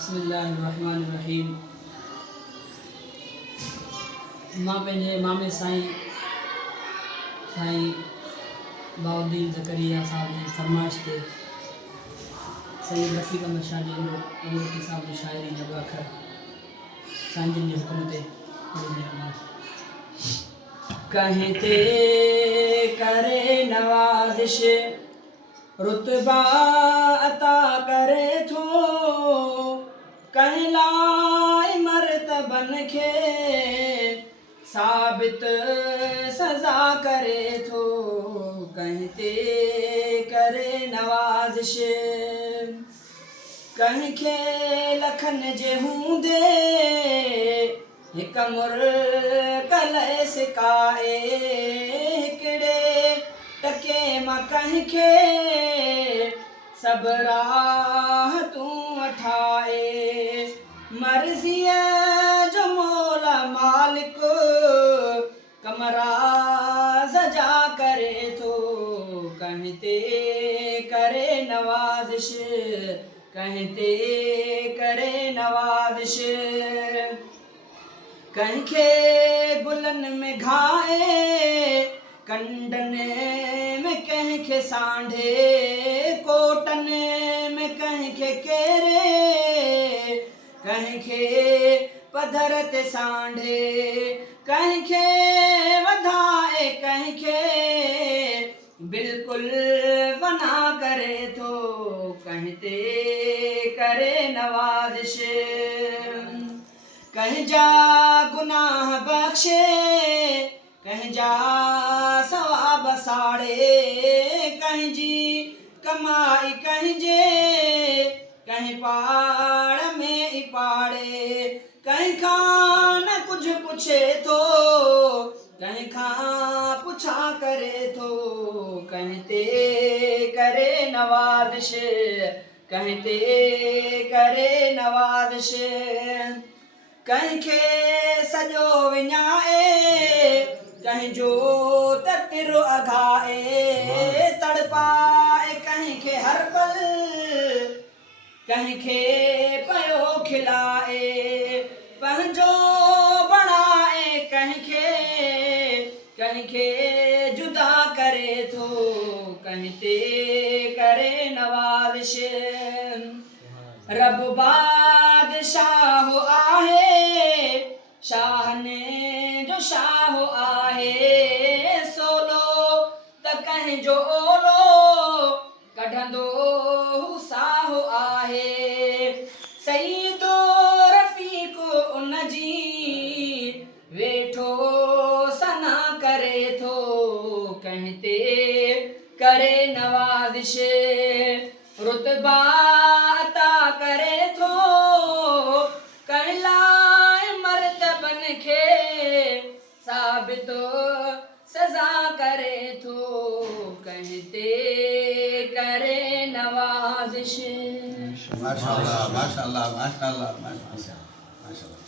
बिस्मिल्लाहिर्रहमानिर्रहीम। मां पंहिंजे मामे साईं बाउद्दीन ज़करिया साहब जी फरमाइश ते सैयद रफ़ीक अहमद शाह जी अमृती साहब जी शाइरी जा अखर साईं जिन जे हुक्म ते कहीं ते करे नवाज़िश रुतबा अता करे थो, कहीं लाइ मर्तबन खे साबित सज़ा करे थो। कहीं ते करे नवाज़िश कहीं खे लखन जे हूंदे हिक मुरकल सिकाए, हिकिड़े टके मां कहीं खे सब राह तूं वठाए। मर्ज़ीअ जो मौला मालिक कमराज़ जा करे थो, कहीं ते करे नवाज़िश कहीं ते करे नवाज़िश। कहीं खे गुलन में घाए कंडन में कहीं खे सांढे, कोटन में कहीं खे केरे कहीं खे पधर ते सांढे, कहीं खे वधाए कहीं खे बिल्कुल बना करे थो, कहीं ते करे नवाज़िश। कहीं जा गुनाह बख्शे कहीं जा सवाब साड़े, कहीं जी कमाई कहीं जे कहीं पाड़ में ही पाड़े, कहीं खां न कुछ पुछे थो कहीं खां पुछा करे थो, कहीं ते करे नवाज़िश कहीं ते करे नवाज़िश। कहीं खे सॼो विञाए कहीं जो तिर अघाए, तड़पाए कहीं खे हर पल कहीं खे पयो खिलाए, पंहिंजो बणाए कहीं खे जुदा करे थो, कहीं ते करे नवाज़िश। रब बादशाह आहे शाहने जो शाह आहे, सोलो त कहीं जो ओलो कढंदो साह आहे, सईदो रफ़ीक उन जी वेठो सना करे थो, कहीं ते करे नवाज़िश रुतबा अता करे थो, कहीं लाइ मर्तबन खे साबित सज़ा करे थो, कहीं ते करे नवाज़िश। माशाअल्लाह माशाअल्लाह माशाअल्लाह माशाअल्लाह माशाअल्लाह।